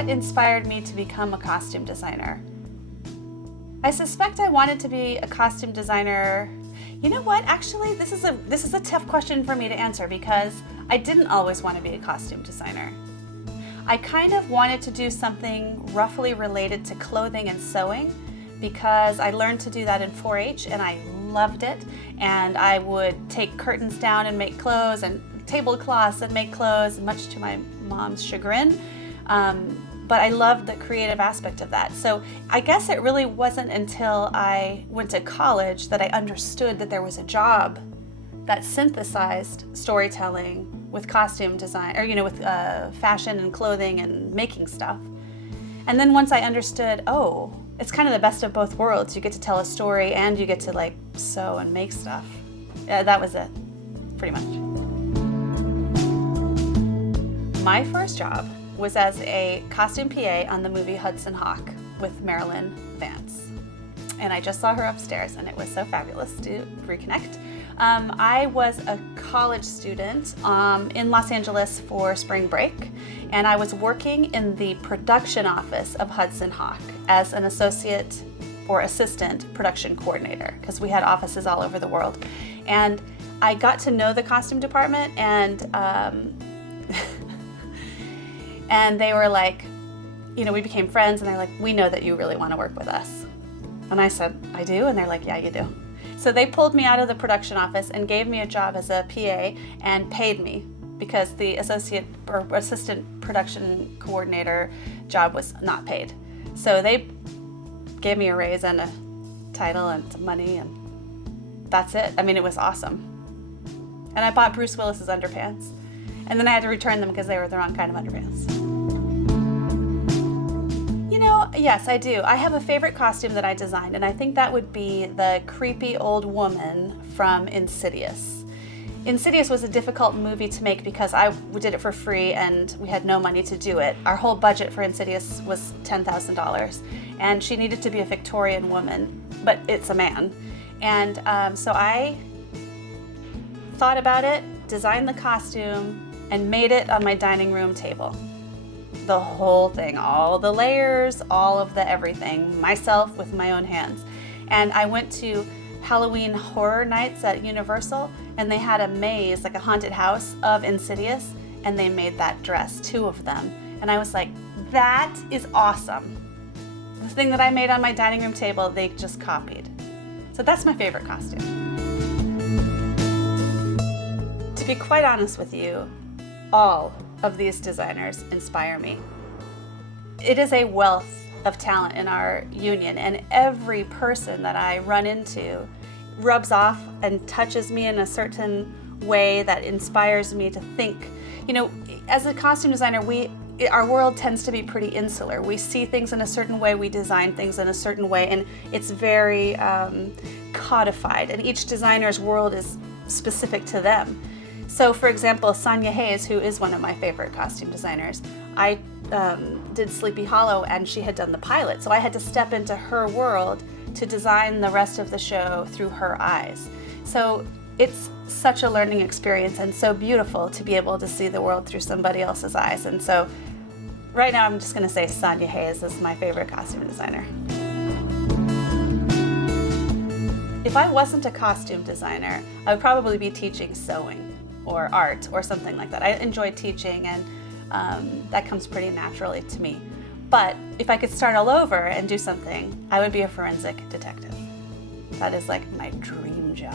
What inspired me to become a costume designer? I suspect I wanted to be a costume designer. You know what? Actually, this is a tough question for me to answer because I didn't always want to be a costume designer. I kind of wanted to do something roughly related to clothing and sewing because I learned to do that in 4-H and I loved it. And I would take curtains down and make clothes and tablecloths and make clothes, much to my mom's chagrin. But I loved the creative aspect of that. So I guess it really wasn't until I went to college that I understood that there was a job that synthesized storytelling with costume design, or with fashion and clothing and making stuff. And then once I understood, oh, it's kind of the best of both worlds. You get to tell a story and you get to sew and make stuff. That was it, pretty much. My first job was as a costume PA on the movie Hudson Hawk with Marilyn Vance. And I just saw her upstairs and it was so fabulous to reconnect. I was a college student in Los Angeles for spring break, and I was working in the production office of Hudson Hawk as an associate or assistant production coordinator, because we had offices all over the world. And I got to know the costume department, and and they were like, we became friends, and they're like, we know that you really want to work with us. And I said, I do? And they're like, yeah, you do. So they pulled me out of the production office and gave me a job as a PA and paid me because the associate or assistant production coordinator job was not paid. So they gave me a raise and a title and some money, and that's it. I mean, it was awesome. And I bought Bruce Willis's underpants, and then I had to return them because they were the wrong kind of underpants. Yes, I do. I have a favorite costume that I designed, and I think that would be the creepy old woman from Insidious. Insidious was a difficult movie to make because I did it for free and we had no money to do it. Our whole budget for Insidious was $10,000, and she needed to be a Victorian woman, but it's a man. And so I thought about it, designed the costume, and made it on my dining room table. The whole thing, all the layers, all of the everything, myself with my own hands. And I went to Halloween horror nights at Universal, and they had a maze, like a haunted house of Insidious, and they made that dress, 2 of them. And I was like, that is awesome. The thing that I made on my dining room table, they just copied. So that's my favorite costume. To be quite honest with you, all of these designers inspire me. It is a wealth of talent in our union, and every person that I run into rubs off and touches me in a certain way that inspires me to think. As a costume designer, our world tends to be pretty insular. We see things in a certain way, we design things in a certain way, and it's very codified, and each designer's world is specific to them. So, for example, Sonia Hayes, who is one of my favorite costume designers, I did Sleepy Hollow, and she had done the pilot, so I had to step into her world to design the rest of the show through her eyes. So it's such a learning experience and so beautiful to be able to see the world through somebody else's eyes. And so right now I'm just going to say Sonia Hayes is my favorite costume designer. If I wasn't a costume designer, I would probably be teaching sewing or art or something like that. I enjoy teaching, and that comes pretty naturally to me. But if I could start all over and do something, I would be a forensic detective. That is like my dream job.